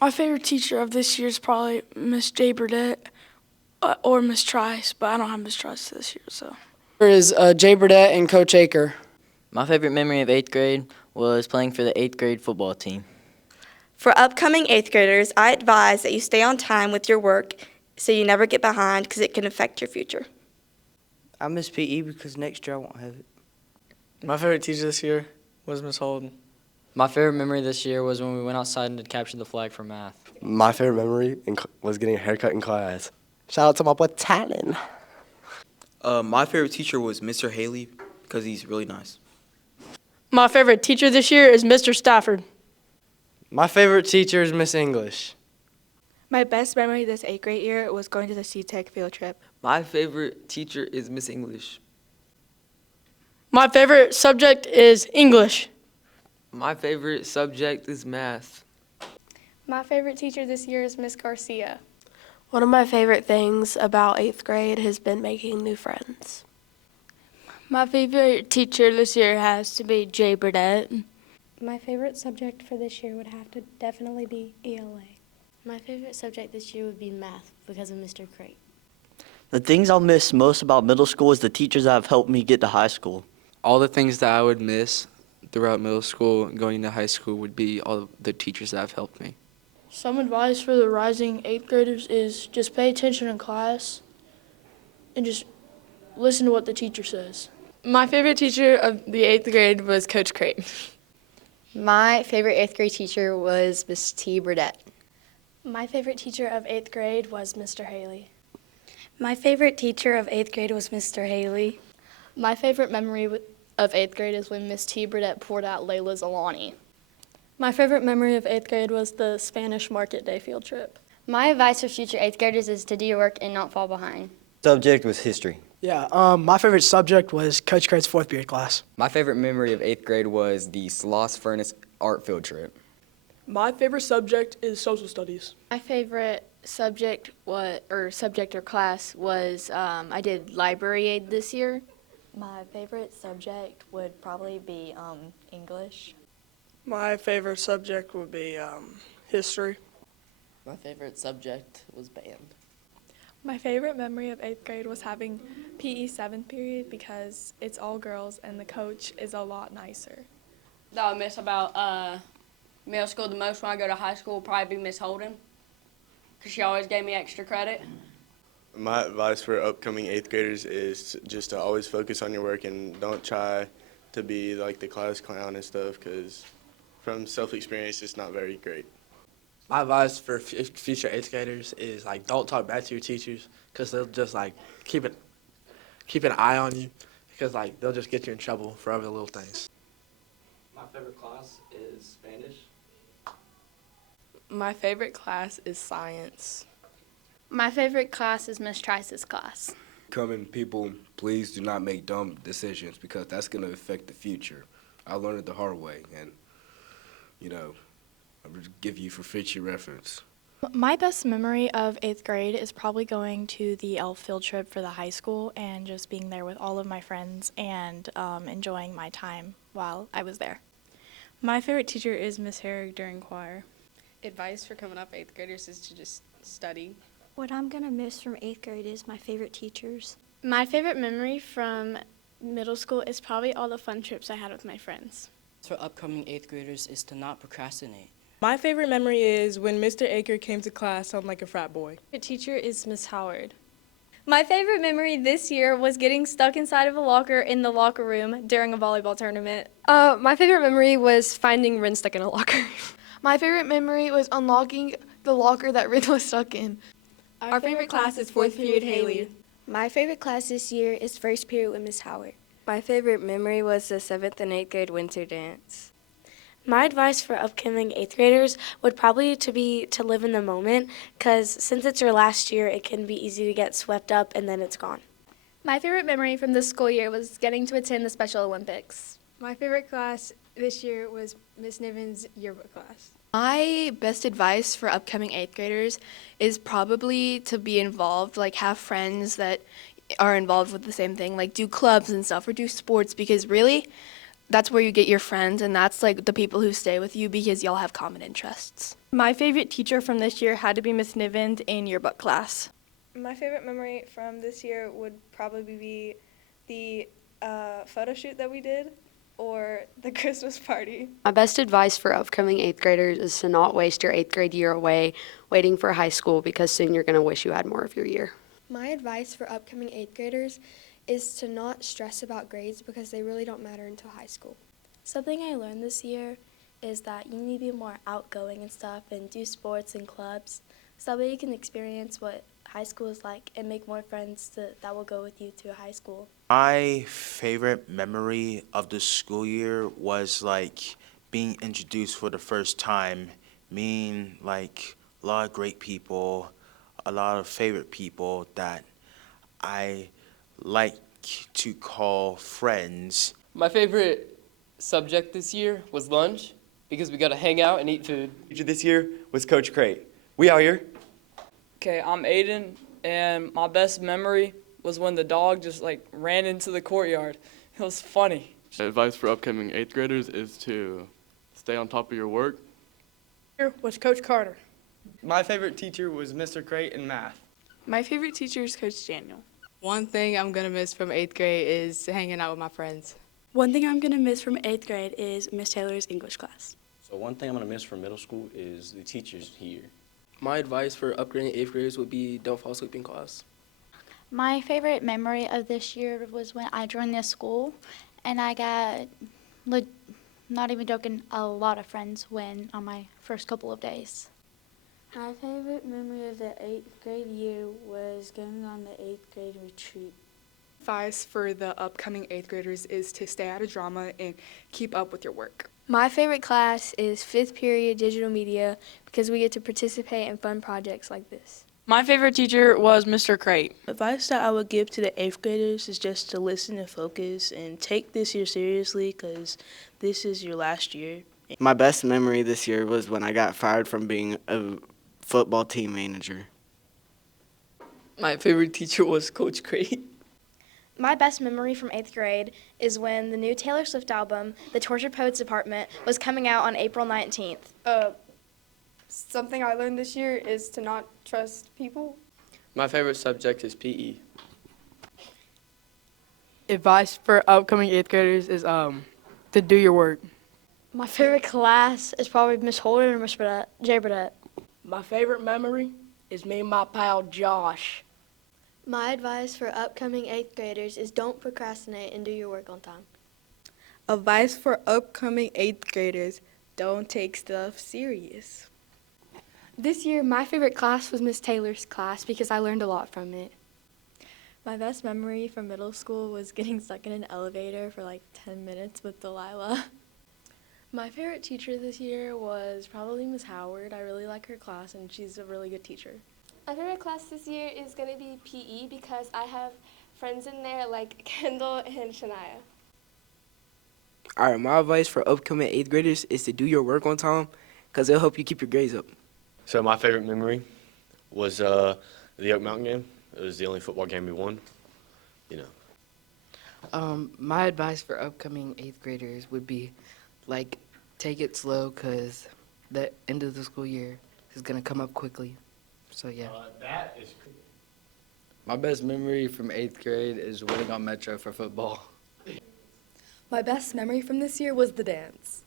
My favorite teacher of this year is probably Miss J. Burdett or Miss Trice, but I don't have Miss Trice this year, so. There is Jay Burdett and Coach Aker. My favorite memory of 8th grade was playing for the 8th grade football team. For upcoming 8th graders, I advise that you stay on time with your work so you never get behind because it can affect your future. I miss PE because next year I won't have it. My favorite teacher this year was Miss Holden. My favorite memory this year was when we went outside and captured the flag for math. My favorite memory was getting a haircut in class. Shout out to my boy Talon. My favorite teacher was Mr. Haley because he's really nice. My favorite teacher this year is Mr. Stafford. My favorite teacher is Miss English. My best memory this 8th grade year was going to the C-Tech field trip. My favorite teacher is Miss English. My favorite subject is English. My favorite subject is math. My favorite teacher this year is Miss Garcia. One of my favorite things about 8th grade has been making new friends. My favorite teacher this year has to be Jay Burdett. My favorite subject for this year would have to definitely be ELA. My favorite subject this year would be math because of Mr. Crate. The things I'll miss most about middle school is the teachers that have helped me get to high school. All the things that I would miss throughout middle school and going to high school would be all the teachers that have helped me. Some advice for the rising 8th graders is just pay attention in class and just listen to what the teacher says. My favorite teacher of the 8th grade was Coach Crate. My favorite 8th grade teacher was Miss T. Burdett. My favorite teacher of 8th grade was Mr. Haley. My favorite teacher of 8th grade was Mr. Haley. My favorite memory of 8th grade is when Miss T. Burdett poured out Layla's Alani. My favorite memory of 8th grade was the Spanish Market Day field trip. My advice for future 8th graders is to do your work and not fall behind. Subject was history. Yeah, my favorite subject was Coach Craig's 4th period class. My favorite memory of 8th grade was the Sloss Furnace art field trip. My favorite subject is social studies. My favorite subject or class was I did library aid this year. My favorite subject would probably be English. My favorite subject would be history. My favorite subject was band. My favorite memory of 8th grade was having PE 7th period because it's all girls and the coach is a lot nicer. That I miss about middle school the most when I go to high school will probably be Miss Holden because she always gave me extra credit. My advice for upcoming 8th graders is just to always focus on your work and don't try to be like the class clown and stuff because from self-experience it's not very great. My advice for future 8th graders is like don't talk bad to your teachers because they'll just like keep an eye on you because like they'll just get you in trouble for other little things. My favorite class is Spanish. My favorite class is science. My favorite class is Miss Trice's class. Coming people, please do not make dumb decisions because that's going to affect the future. I learned it the hard way, and, I would give you for future reference. My best memory of 8th grade is probably going to the ELF field trip for the high school and just being there with all of my friends and enjoying my time while I was there. My favorite teacher is Miss Herrig during choir. Advice for coming up 8th graders is to just study. What I'm going to miss from 8th grade is my favorite teachers. My favorite memory from middle school is probably all the fun trips I had with my friends. For upcoming 8th graders is to not procrastinate. My favorite memory is when Mr. Aker came to class sounding like a frat boy. The teacher is Miss Howard. My favorite memory this year was getting stuck inside of a locker in the locker room during a volleyball tournament. My favorite memory was finding Rin stuck in a locker. My favorite memory was unlocking the locker that Rin was stuck in. Our favorite class is 4th period Haley. My favorite class this year is 1st period with Miss Howard. My favorite memory was the 7th and 8th grade winter dance. My advice for upcoming 8th graders would probably be to live in the moment, because since it's your last year, it can be easy to get swept up and then it's gone. My favorite memory from this school year was getting to attend the Special Olympics. My favorite class this year was Miss Niven's yearbook class. My best advice for upcoming 8th graders is probably to be involved, like have friends that are involved with the same thing, like do clubs and stuff or do sports, because really that's where you get your friends, and that's like the people who stay with you because y'all have common interests. My favorite teacher from this year had to be Miss Nivens in yearbook class. My favorite memory from this year would probably be the photo shoot that we did or the Christmas party. My best advice for upcoming 8th graders is to not waste your 8th grade year away waiting for high school, because soon you're going to wish you had more of your year. My advice for upcoming 8th graders is to not stress about grades because they really don't matter until high school. Something I learned this year is that you need to be more outgoing and stuff and do sports and clubs so that way you can experience what high school is like and make more friends that will go with you to high school. My favorite memory of the school year was like being introduced for the first time, meeting like a lot of great people, a lot of favorite people that I like to call friends. My favorite subject this year was lunch because we got to hang out and eat food. Teacher this year was Coach Crate. We out here. Okay, I'm Aiden, and my best memory was when the dog just like ran into the courtyard. It was funny. Advice for upcoming 8th graders is to stay on top of your work. Here was Coach Carter. My favorite teacher was Mr. Crate in math. My favorite teacher is Coach Daniel. One thing I'm going to miss from 8th grade is hanging out with my friends. One thing I'm going to miss from 8th grade is Miss Taylor's English class. So one thing I'm going to miss from middle school is the teachers here. My advice for upgrading 8th graders would be don't fall asleep in class. My favorite memory of this year was when I joined this school, and I got, not even joking, a lot of friends on my first couple of days. My favorite memory of the 8th grade year was going on the 8th grade retreat. Advice for the upcoming 8th graders is to stay out of drama and keep up with your work. My favorite class is 5th period digital media because we get to participate in fun projects like this. My favorite teacher was Mr. Crate. Advice that I would give to the 8th graders is just to listen and focus and take this year seriously because this is your last year. My best memory this year was when I got fired from being a football team manager. My favorite teacher was Coach Crate. My best memory from 8th grade is when the new Taylor Swift album, The Tortured Poets Department, was coming out on April 19th. Something I learned this year is to not trust people. My favorite subject is PE. Advice for upcoming 8th graders is to do your work. My favorite class is probably Miss Holden or Miss J. Burdette. My favorite memory is me and my pal Josh. My advice for upcoming 8th graders is don't procrastinate and do your work on time. Advice for upcoming 8th graders, don't take stuff serious. This year, my favorite class was Miss Taylor's class because I learned a lot from it. My best memory from middle school was getting stuck in an elevator for like 10 minutes with Delilah. My favorite teacher this year was probably Miss Howard. I really like her class, and she's a really good teacher. My favorite class this year is going to be PE because I have friends in there like Kendall and Shania. All right, my advice for upcoming 8th graders is to do your work on time because it'll help you keep your grades up. So my favorite memory was the Oak Mountain game. It was the only football game we won, My advice for upcoming 8th graders would be, take it slow because the end of the school year is going to come up quickly. So, yeah. That is cool. My best memory from 8th grade is winning on Metro for football. My best memory from this year was the dance.